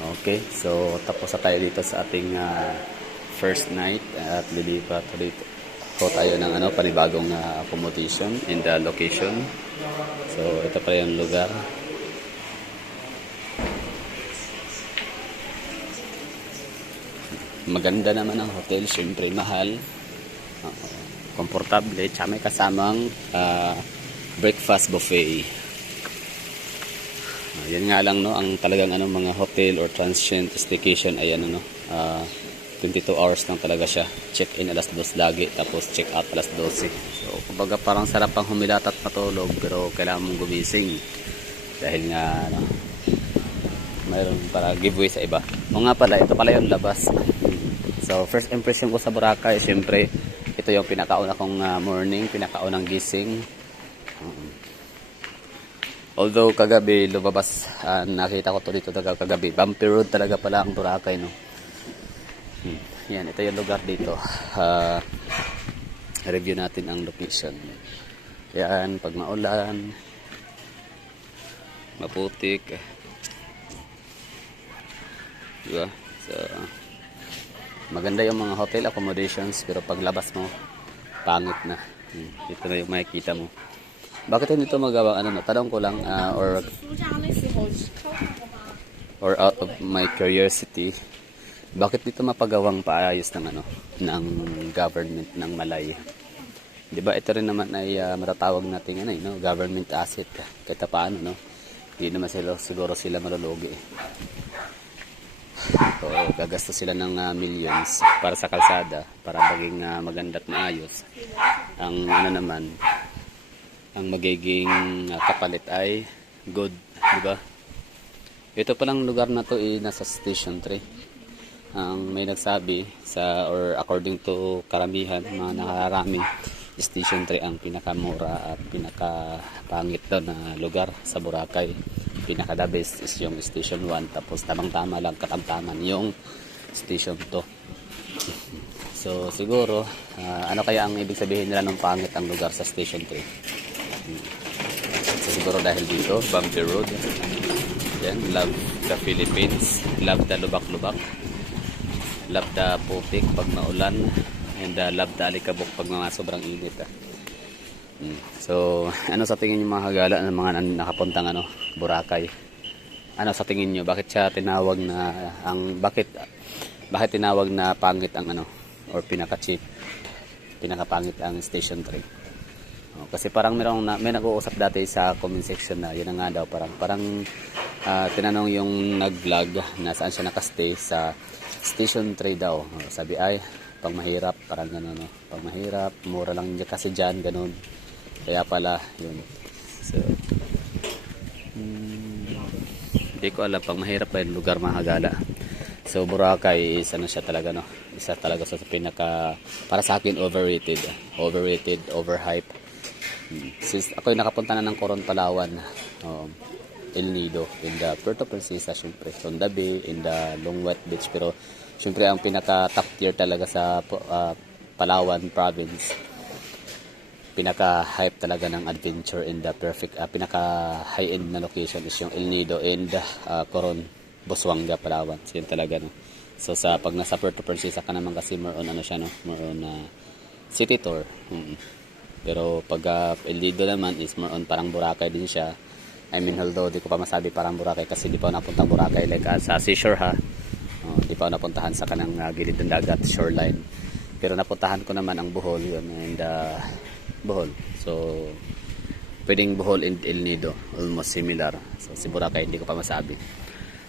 Okay, so tapos na tayo dito sa ating first night at lilipat dito po tayo ng panibagong accommodation in the location. So ito pa yung lugar. Maganda naman ang hotel, syempre mahal, komportable, tsaka may kasamang breakfast buffet. Yan nga lang no, ang talagang mga hotel or transient staycation ay 22 hours lang talaga siya. Check-in alas 2 lagi, tapos check-out alas 12. So kumbaga parang sarap pang humilat at matulog, pero kailangan mong gumising dahil nga mayroon para giveaway sa iba. O nga pala, ito pala yung labas. So first impression ko sa Boracay, syempre ito yung pinakauna kong morning, pinakaunang gising. Although kagabi lumabas, nakita ko to dito kagabi, bumpy road talaga pala ang Boracay, no. Yan, ito yung lugar dito. Review natin ang location. Yan, pag maulan, maputik, diba? So maganda yung mga hotel accommodations, pero paglabas mo pangit na. Ito na yung makikita mo. Bakit hindi ito magawang tanong ko lang, or out of my curiosity, bakit dito mapagawang paayos ng government ng Malay? 'Di ba ito rin naman ay matatawag nating government asset kahit paano, no? Hindi naman siguro sila malulugi. So gagastos sila ng millions para sa kalsada para maging maganda at maayos. Ang ang magiging kapalit ay good, di ba? Ito palang lugar na to nasa Station 3. Ang may nagsabi or according to karamihan, mga nakararami, Station 3 ang pinakamura at pinakapangit daw na lugar sa Boracay. Pinaka-the best is yung Station 1, tapos tamang-tama lang, katamtaman yung Station 2. So siguro, ano kaya ang ibig sabihin nila ng pangit ang lugar sa Station 3? So siguro dahil dito, bumpy road. Yan, love the Philippines, love the lubak-lubak, love the putik pag maulan, and love the alikabok pag mga sobrang init. So ano sa tingin niyo mga hagala ng mga nakapuntang Boracay? Ano sa tingin niyo, bakit siya tinawag na bakit tinawag na pangit ang or pinaka-cheap, pinaka-pangit ang Station 3? Kasi parang may nag-uusap dati sa comment section na yun nga daw, parang tinanong yung nag-vlog na saan siya nakastay, sa Station 3 daw. Sabi ay pang mahirap, parang gano'n, pang mahirap, mura lang kasi dyan, gano'n. Kaya pala yun. So hindi ko alam, pang mahirap ba yung lugar mga hagala. So Boracay is siya talaga, isa talaga sa pinaka, para sa akin, overrated, overhype. Since ako nakapunta na ng Coron, Palawan, El Nido, in the Puerto Princesa, syempre, Sonda Bay, in the Longwet Beach, pero syempre ang pinaka top tier talaga sa Palawan province, pinaka hype talaga ng adventure in the perfect, pinaka high end na location is yung El Nido and Coron, Busuanga, Palawan. So yun talaga, no. So pag nasa Puerto Princesa ka naman, kasi more on more on city tour. Pero pag El Nido naman is more on parang Boracay din siya. I mean, although di ko pa masabi parang Boracay kasi di pa napuntang Boracay like sa seashore, ha. Di pa napuntahan sa kanang gilid ng dagat, shoreline. Pero napuntahan ko naman ang Bohol, yun, and Bohol. So pwedeng Bohol and El Nido, almost similar. So si Boracay hindi ko pa masabi.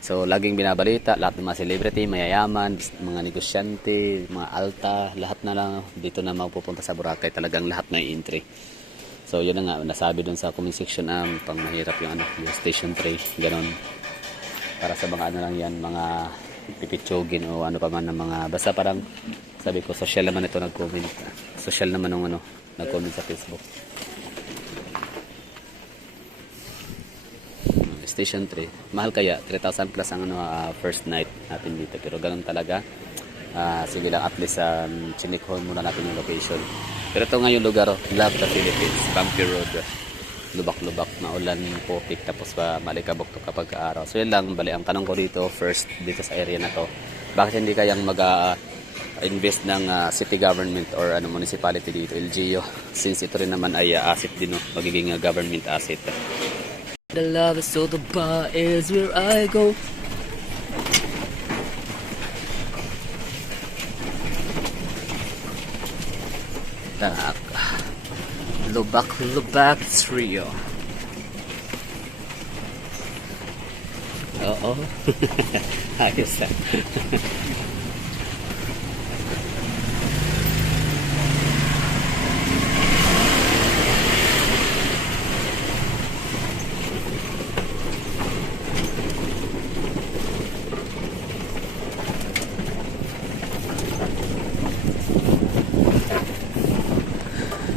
So laging binabalita, lahat ng mga celebrity, mayayaman, mga negosyante, mga alta, lahat na lang dito na mapupunta sa Boracay, talagang lahat na entry. So yun na nga, nasabi dun sa comment section, pang mahirap yung yung Station 3, ganon. Para sa mga lang yan, mga pipitsugin o pa man ng mga, basta parang sabi ko, social naman ito nag-comment. Social naman ng nag-comment sa Facebook. Station 3, mahal kaya 3,000 plus ang first night natin dito, pero ganun talaga. Sige lang, at least chinikhon muna natin yung location. Pero ito nga yung lugar, love the Philippines, bumpy road. lubak-lubak na ulan, putik, tapos pa malikabok to kapag araw. So yun lang, bali ang tanong ko dito first dito sa area na to, bakit hindi kayang invest ng city government or municipality dito, LGU, since ito rin naman ay asset din, no? Magiging government asset. The love is so the bar is where I go. Tak. Lubak trio. Oo. Ayos na.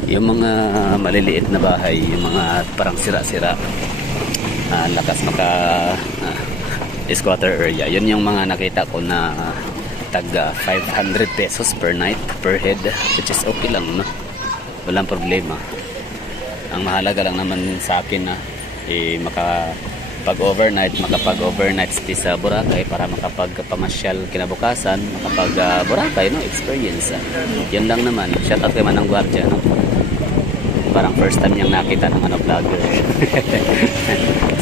Yung mga maliliit na bahay, yung mga parang sira-sira, lakas maka squatter area, yun yung mga nakita ko na tag 500 pesos per night, per head, which is okay lang, no? Walang problema. Ang mahalaga lang naman sa akin na makapag-overnight stay sa Boracay para makapagpamasyal kinabukasan, makapag-Boracay, no? Experience. Yun lang naman. Shout out kay Manang Guardia, no? Parang first time niyang nakita ng vlogger.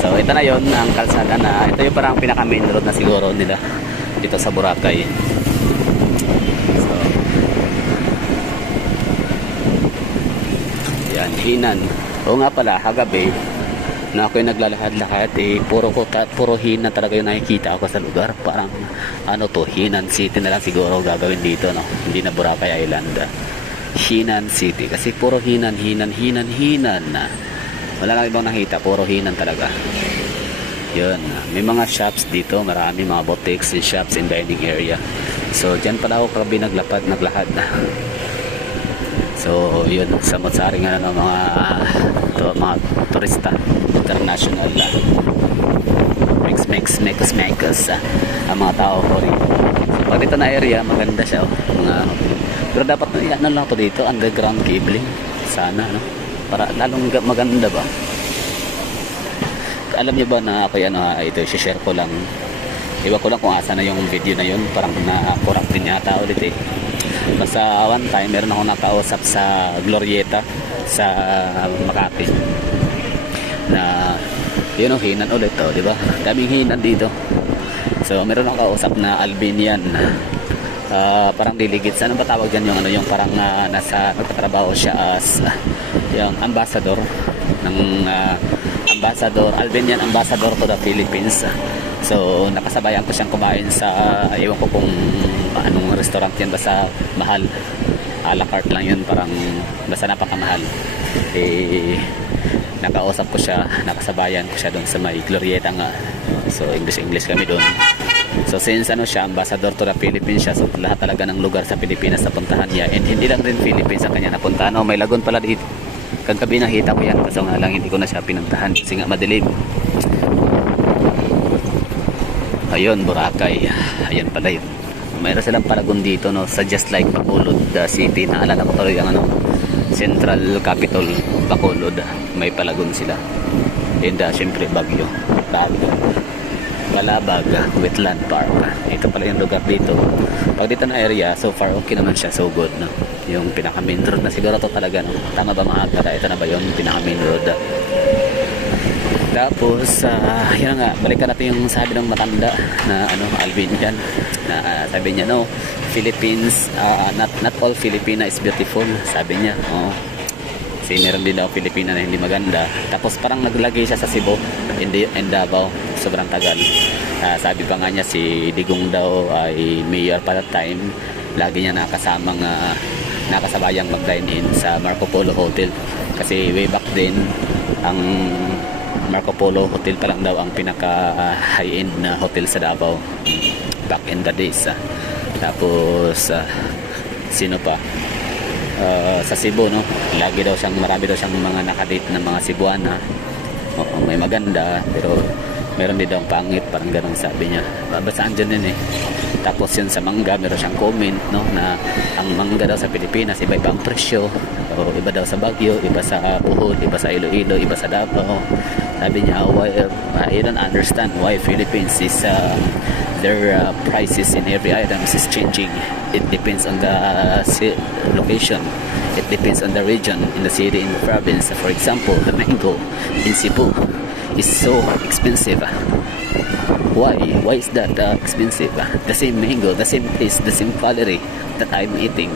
So ito na yon, ang kalsada na ito yung parang pinaka main road na siguro nila dito sa Boracay. So yan, hinan. Oo nga pala, kagabi na ako'y naglalakad-lakad, puro hina talaga yung nakikita ako sa lugar. Parang Hinan City na lang siguro gagawin dito, no? Hindi na Boracay Island. Hinan City, kasi puro hinan. Wala lang ibang nakita, puro hinan talaga. Yun, may mga shops dito, marami mga boutiques and shops in dining area. So dyan pala ako kagabi naglakad. So yun, samot-sari nga ng mga turista international, makers ang mga tao ko rin. So pag dito na area, maganda siya, pero dapat na lang to dito, underground cabling sana, no? Para lalong maganda ba. Alam niyo ba na ako ito i-share ko lang, iba ko lang kung asa na yung video na yun, parang na-corrupt din yata ulit basta one time meron ako nakausap sa Glorieta sa Makati na yun, hinan ulit to, di ba? Daming hinan dito. So meron akong kausap na Albanian, parang diligid sa, ano ba tawag dyan, yung parang nagtatrabaho siya as yung ambassador ng Albanian ambassador to the Philippines. So nakasabayan ko siyang kumain sa ewan ko kung anong restaurant yan, basta mahal, a la carte lang yun, parang basta napakamahal. Nakausap ko siya, nakasabayan ko siya doon sa may Glorieta nga. So English kami doon. So since siya, ambassador to the Philippines siya, so lahat talaga ng lugar sa Pilipinas napuntahan niya, and hindi lang rin Philippines ang kanya napuntahan. May lagon pala dito. Kagabi nakita ko yan, kaso nga lang hindi ko na siya pinuntahan kasi nga madilim. Ayun, Boracay. Ayan pala yun. Mayroon silang palagon dito, no, sa just like Bacolod City. Naalala ko tuloy ang Central Capital Bacolod. May palagon sila. And syempre Baguio, Balabag Wetland Park. Ito pala yung lugar dito. Pag dito na area, so far okay naman siya, so good, no? Yung pinaka main road na siguro to talaga, no? Tama ba mga agtara? Ito na ba yung pinaka main road? Tapos yun nga, balikan natin yung sabi ng matanda na Albanian na sabi niya, no, Philippines, not all Filipina is beautiful, sabi niya. Kasi meron din daw Filipina na hindi maganda. Tapos parang naglagay siya sa Cebu and Davao, sobrang tagal. Sabi pa nga niya, si Digong daw ay mayor pa that time, lagi niya nakasabayang mag-dine in sa Marco Polo Hotel, kasi way back then ang Marco Polo Hotel pa lang daw ang pinaka high-end na hotel sa Davao back in the days. Tapos sino pa, sa Cebu, no, marami daw siyang mga nakadate na mga Cebuana. May maganda pero meron din daw pangit, parang ganun sabi niya. Basta andyan din Tapos yun sa mangga, meron siyang comment, no, na ang mangga daw sa Pilipinas iba-ibang presyo, So, iba daw sa Baguio, iba sa Bohol, iba sa Iloilo, iba sa Davao. Sabi niya, why, I don't understand why Philippines is their prices in every items is changing. It depends on the location. It depends on the region, in the city, in the province. For example, the mango in Cebu is so expensive. Why? Why is that expensive? The same mango, the same taste, the same quality that I'm eating,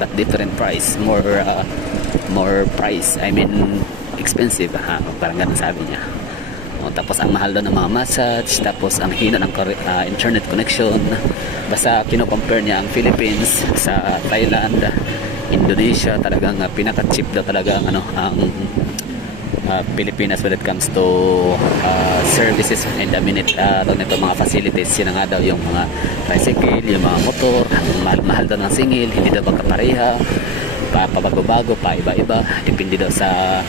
but different price, more price. I mean, expensive. Parang ganun sabi niya. Tapos ang mahal daw ng mga massage, tapos ang hina ng internet connection. Basta kino-compare niya ang Philippines sa Thailand, Indonesia, talagang pinaka-cheap daw talaga ang Pilipinas when it comes to services and nito mga facilities. Yun nga daw yung mga tricycle, yung mga motor, mahal daw ng singil, hindi daw magkapareha, pabago-bago, pa iba-iba, depende daw sa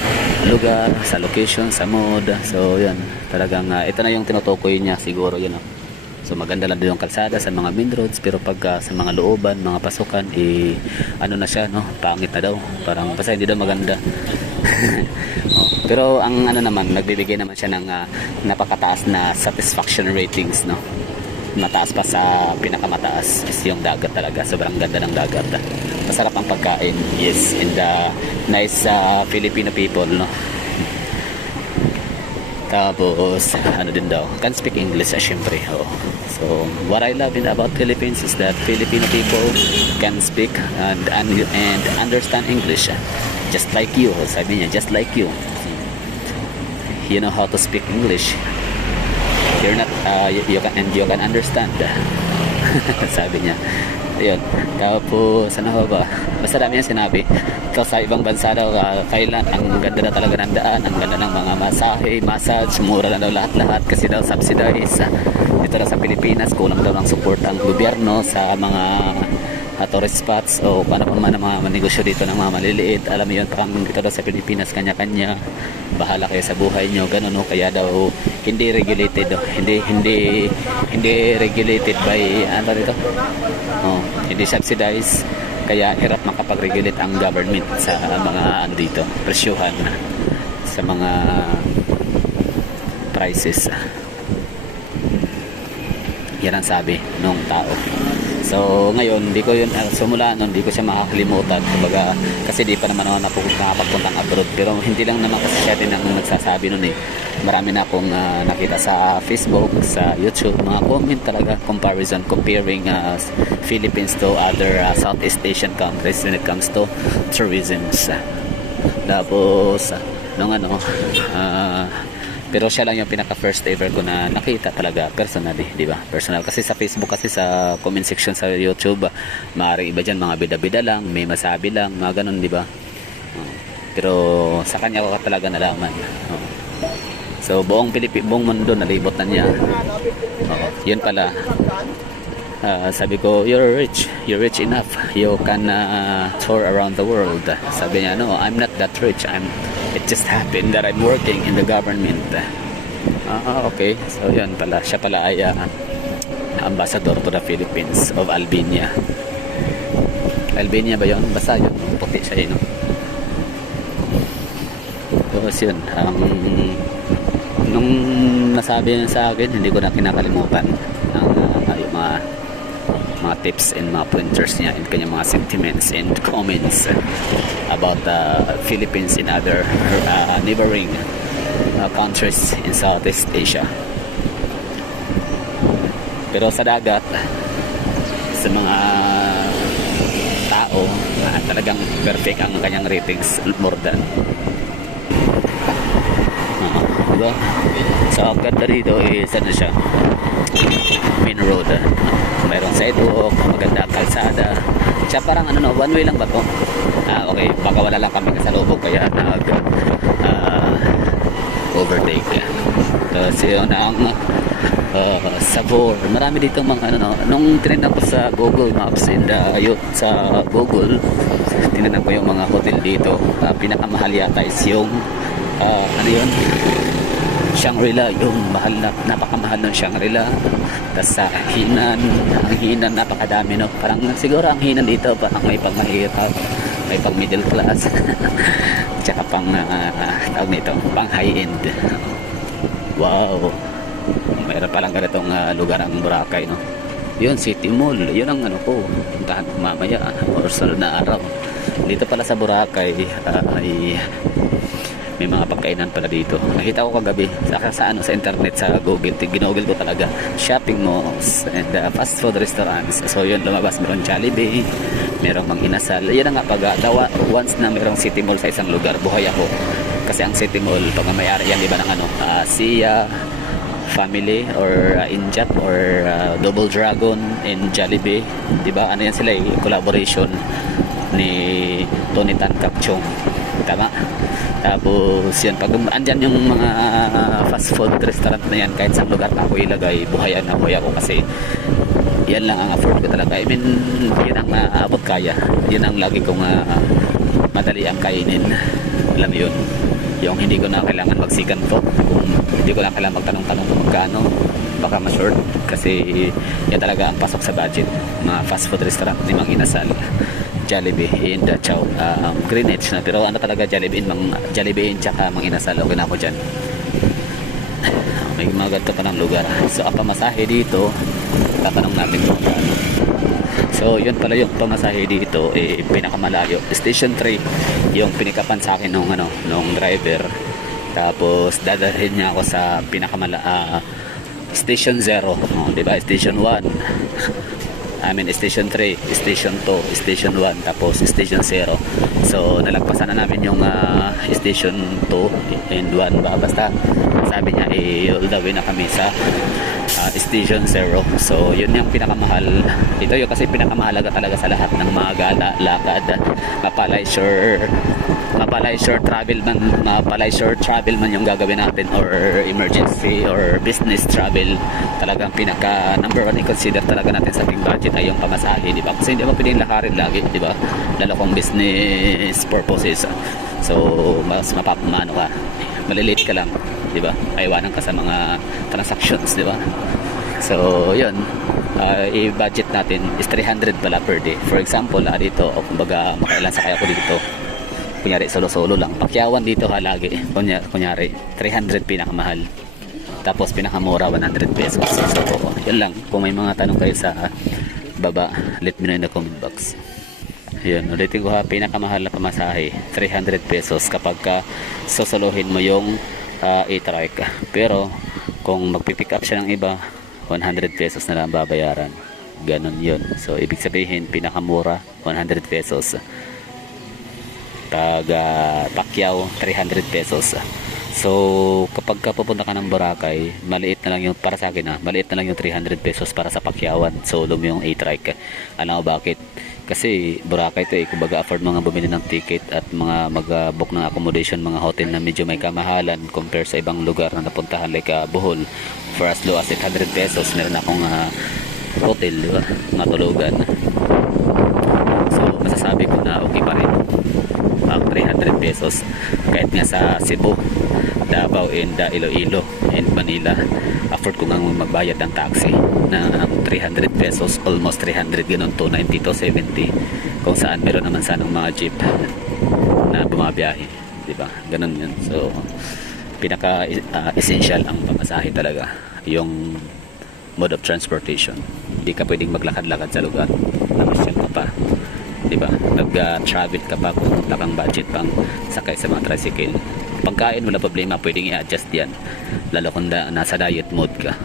lugar, sa location, sa mood. So yun, talagang ito na yung tinutukoy niya siguro, yun. So maganda lang doon yung kalsada sa mga main roads, pero pag sa mga looban, mga pasukan, ano na siya, no? Pangit na daw, parang basta hindi daw maganda. Pero ang naman, nagbibigay naman siya ng napakataas na satisfaction ratings, no? Mataas pa sa pinakamataas is yung dagat talaga. Sobrang ganda ng dagat. Masarap ang pagkain, yes, and nice Filipino people, no? Tapos ano din daw, can speak English syempre. So what I love about Philippines is that Filipino people can speak and understand English, just like you. Sabi niya, just like you know how to speak English. You're not you can understand. Sabi niya. Ayun. Tapos ano ba? Basta dami yung sinabi. Ito sa ibang bansa daw, Thailand, ang ganda na talaga ng daan, ang ganda ng mga massage, mura na daw lahat-lahat kasi daw subsidized. Dito daw sa Pilipinas, kulang daw ng support ang gobyerno sa mga tourist spots o paano pa man ang mga negosyo dito ng mga maliliit. Alam mo yun, parang dito daw sa Pilipinas, kanya-kanya, bahala kayo sa buhay nyo, ganun, no? Kaya daw hindi regulated, hindi regulated by ano dito, hindi subsidized, kaya hirap makapag-regulate ang government sa mga ano dito, presyuhan sa mga prices. Yan ang sabi nung tao. So ngayon, hindi ko yun, simula nun, hindi ko siya makakalimutan. Kumbaga, kasi di pa naman ako nakapagpuntang abroad. Pero hindi lang naman kasi siya din ang nagsasabi nun eh. Marami na akong nakita sa Facebook, sa YouTube, mga comment talaga, comparison, comparing Philippines to other Southeast Asian countries when it comes to tourism. Tapos, nung pero siya lang yung pinaka first ever ko na nakita talaga personally, di ba? Personal kasi sa Facebook, kasi sa comment section sa YouTube, maaaring iba diyan mga bida-bida lang, may masabi lang, mga ganun, di ba? Pero sa kanya ko talaga nalaman. So buong mundo nalibot na niya. Yun pala. Sabi ko, you're rich enough, you can tour around the world. Sabi niya, no, I'm not that rich, it just happened that I'm working in the government. Okay, so yun pala, siya pala ay ambassador to the Philippines of Albania. Albania ba yun? Basta yun, puti siya yun, no? Tapos yun, nung nasabi niya sa akin, hindi ko na kinakalimutan yung mga tips and mga pointers niya and kanyang mga sentiments and comments about Philippines and other neighboring countries in Southeast Asia. Pero sa dagat, sa mga tao, talagang perfect ang kanyang ratings, more than. Diba? So ang ganda rito is ano siya, main road, mayroong sidewalk, maganda ang kalsada siya, parang one way lang ba to? Okay, baka wala lang kami kasalubog kaya overtake. Tapos yun ang Sabor, marami dito mga nung tinignan ko sa Google Maps and sa Google tinignan ko yung mga hotel dito, pinakamahal yata is yung Shangri-La, yung napakamahal ng Shangri-La. Tapos sa ang Hinan napakadami, no? Parang siguro ang Hinan dito parang may pangmahirap. may pang middle class tsaka pang tawag nito, pang high end. Wow, mayroon palang ganitong lugar ang Boracay, no? Yun, City Mall, yun ang ano ko, puntahan ko mamaya or sunod na araw. Dito pala sa Boracay ay may mga pagkainan pala dito. Nakita ko kagabi sa internet, sa Google. Ginugol ko talaga shopping malls and fast food restaurants. So yun, lumabas meron Jollibee, merong Mang Inasal. Yan ang nga once na merong City Mall sa isang lugar, buhay ako. Kasi ang City Mall, pag may-ari yan, iba ng Sia Family or Injap or Double Dragon and Jollibee, diba? Ano yan sila, collaboration ni Tony Tan Capchong, tama? Tapos yan, pag andyan yung mga fast food restaurant na yan, kahit sa lugar na ako ilagay, buhayan na buhay ako kasi yan lang ang afford ko talaga. I mean, yan ang maabot kaya, yan ang lagi kong madali ang kainin, alam mo yun, yung hindi ko na kailangan magsikan to, kung hindi ko na kailangan magtanong-tanong kung magkano, baka ma-short kasi yan talaga ang pasok sa budget. Mga fast food restaurant ni Mang Inasal, Jollibee and Greenwich na, pero ano talaga, Jollibee and tsaka Mang Inasal, okay na ako dyan. May mga ganito pa ng lugar. So ang pamasahe dito, tatanong natin kung ano. So yun pala yung pamasahe dito, pinakamalayo, Station 3 yung pinikapan sa akin nung driver. Tapos dadalhin niya ako sa Station 0, diba? Station 1, Station 3, Station 2, Station 1, tapos Station 0. So nalagpasan na namin yung Station 2 and 1 ba, basta sabi niya all the way na kami sa Station 0. So yun yung pinakamahal. Ito yung kasi pinakamahalaga talaga sa lahat ng mga gala, lakad, mapalaisure travel man yung gagawin natin, or emergency or business travel. Talagang pinaka number 1 i-consider talaga natin sa ating budget ay yung pamasahe, di ba? Kasi hindi mo pwedeng lakarin lagi, di ba? Lalo kung business purposes. So mas mapapamano ka, malilate ka lang, di ba? Aiwanan ka sa mga transactions, di ba? So yun, i-budget natin is 300 pala per day. For example, dito, kumbaga makailan sakay ako dito, kunyari solo lang, pakyawan dito lagi, kunyari 300 pinakamahal, tapos pinakamura 100 pesos. So yun lang, kung may mga tanong kayo sa baba, let me know in the comment box. Yun, ulitin ko pinakamahal na pamasahe 300 pesos kapag sosolohin mo yung e-trike. Pero kung magpipick up siya ng iba, 100 pesos na lang babayaran, ganon yun. So ibig sabihin pinakamura 100 pesos, pag Pacquiao 300 pesos. So kapag pupunta ka ng Boracay, maliit na lang yung, para sa akin maliit na lang yung 300 pesos para sa Pacquiawan, solo mo yung e-trike. Alam mo bakit? Kasi Boracay ito kumbaga afford mga bumili ng ticket at mga mag-book ng accommodation, mga hotel na medyo may kamahalan compare sa ibang lugar na napuntahan like Bohol. For as low as 800 pesos meron akong hotel, di ba? Matulugan. So masasabi ko na okay pa rin ang 300 pesos kahit nga sa Cebu, Davao and Iloilo and Manila. Afford ko nga magbayad ng taxi na 300 pesos, almost 300, ganun, 290 to 70 kung saan meron naman sanang mga jeep na bumabiyahe, di ba? Ganun yun. So pinaka essential ang pamasahe talaga, yung mode of transportation. Hindi ka pwedeng maglakad-lakad sa lugar, namasyal ka pa, di ba? Nag-travel ka pa kung takang budget pang sakay sa mga tricycle. Pagkain, wala problema, pwedeng i-adjust yan, lalo kung nasa diet mode ka.